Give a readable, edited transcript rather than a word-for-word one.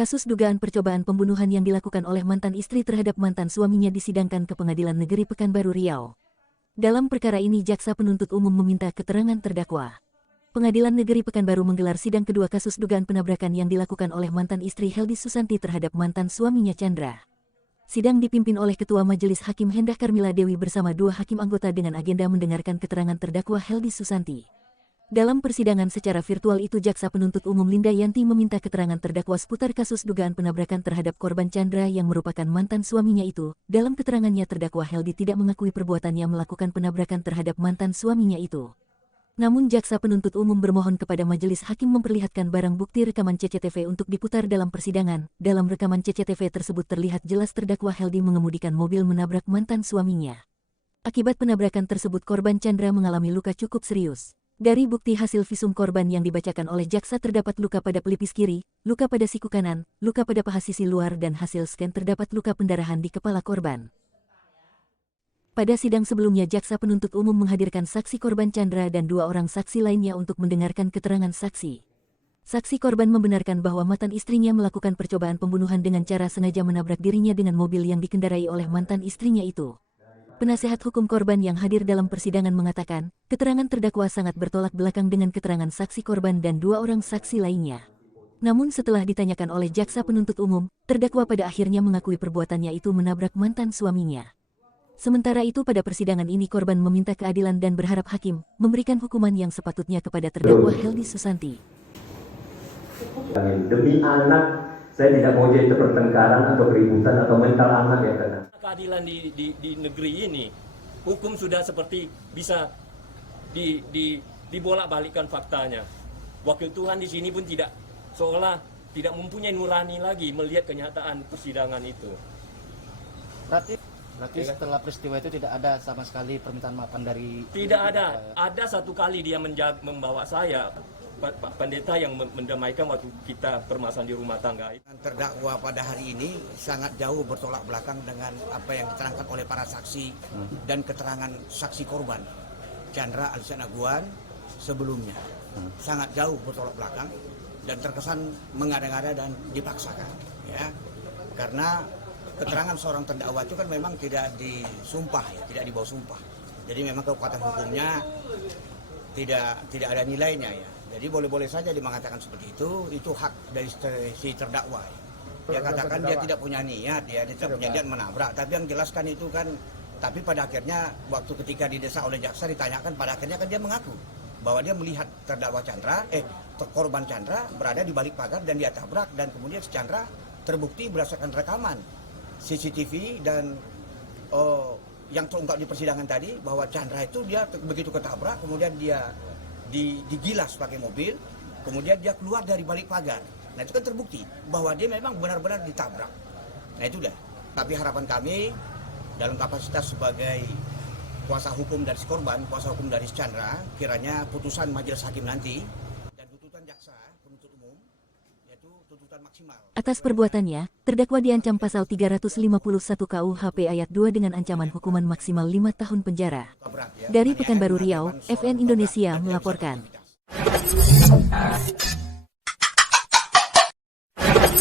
Kasus dugaan percobaan pembunuhan yang dilakukan oleh mantan istri terhadap mantan suaminya disidangkan ke Pengadilan Negeri Pekanbaru Riau. Dalam perkara ini jaksa penuntut umum meminta keterangan terdakwa. Pengadilan Negeri Pekanbaru menggelar sidang kedua kasus dugaan penabrakan yang dilakukan oleh mantan istri Heldi Susanti terhadap mantan suaminya Chandra. Sidang dipimpin oleh Ketua Majelis Hakim Hendah Karmila Dewi bersama dua hakim anggota dengan agenda mendengarkan keterangan terdakwa Heldi Susanti. Dalam persidangan secara virtual itu jaksa penuntut umum Linda Yanti meminta keterangan terdakwa seputar kasus dugaan penabrakan terhadap korban Chandra yang merupakan mantan suaminya itu. Dalam keterangannya terdakwa Heldi tidak mengakui perbuatannya melakukan penabrakan terhadap mantan suaminya itu. Namun jaksa penuntut umum bermohon kepada majelis hakim memperlihatkan barang bukti rekaman CCTV untuk diputar dalam persidangan. Dalam rekaman CCTV tersebut terlihat jelas terdakwa Heldi mengemudikan mobil menabrak mantan suaminya. Akibat penabrakan tersebut korban Chandra mengalami luka cukup serius. Dari bukti hasil visum korban yang dibacakan oleh jaksa terdapat luka pada pelipis kiri, luka pada siku kanan, luka pada paha sisi luar dan hasil scan terdapat luka pendarahan di kepala korban. Pada sidang sebelumnya jaksa penuntut umum menghadirkan saksi korban Chandra dan dua orang saksi lainnya untuk mendengarkan keterangan saksi. Saksi korban membenarkan bahwa mantan istrinya melakukan percobaan pembunuhan dengan cara sengaja menabrak dirinya dengan mobil yang dikendarai oleh mantan istrinya itu. Penasehat hukum korban yang hadir dalam persidangan mengatakan, keterangan terdakwa sangat bertolak belakang dengan keterangan saksi korban dan dua orang saksi lainnya. Namun setelah ditanyakan oleh jaksa penuntut umum, terdakwa pada akhirnya mengakui perbuatannya itu menabrak mantan suaminya. Sementara itu pada persidangan ini korban meminta keadilan dan berharap hakim memberikan hukuman yang sepatutnya kepada terdakwa Heldi Susanti. Demi anak, saya tidak mau jadi pertengkaran atau keributan atau mental anak ya karena. Keadilan di negeri ini, hukum sudah seperti bisa dibolak-balikkan faktanya. Wakil Tuhan di sini pun tidak seolah tidak mempunyai nurani lagi melihat kenyataan persidangan itu. Berarti setelah peristiwa itu tidak ada sama sekali permintaan maafan dari... Tidak ada. Ada satu kali dia membawa saya, Pak Pendeta yang mendamaikan waktu kita permasalahan di rumah tangga. Terdakwa pada hari ini sangat jauh bertolak belakang dengan apa yang diterangkan oleh para saksi dan keterangan saksi korban Chandra Alisan Aguan sebelumnya. Sangat jauh bertolak belakang dan terkesan mengada-ngada dan dipaksakan. Ya. Karena keterangan seorang terdakwa itu kan memang tidak disumpah, ya, tidak dibawa sumpah. Jadi memang kekuatan hukumnya tidak ada nilainya ya. Jadi boleh-boleh saja dia mengatakan seperti itu hak dari si terdakwa. Dia katakan dia tidak punya niat, dia tidak punya niat menabrak. Tapi yang jelaskan itu kan, tapi pada akhirnya waktu ketika didesak oleh jaksa ditanyakan, pada akhirnya kan dia mengaku bahwa dia melihat terdakwa Chandra, korban Chandra berada di balik pagar dan dia tabrak dan kemudian si Chandra terbukti berdasarkan rekaman CCTV dan yang terungkap di persidangan tadi bahwa Chandra itu dia begitu ketabrak kemudian dia digilas pakai mobil, kemudian dia keluar dari balik pagar. Nah itu kan terbukti bahwa dia memang benar-benar ditabrak. Nah itu dah. Tapi harapan kami dalam kapasitas sebagai kuasa hukum dari korban, kuasa hukum dari Chandra, kiranya putusan majelis hakim nanti dan tuntutan jaksa penuntut umum yaitu tuntutan maksimal. Atas perbuatannya, terdakwa diancam pasal 351 KUHP ayat 2 dengan ancaman hukuman maksimal 5 tahun penjara. Dari Pekanbaru Riau, FN Indonesia melaporkan.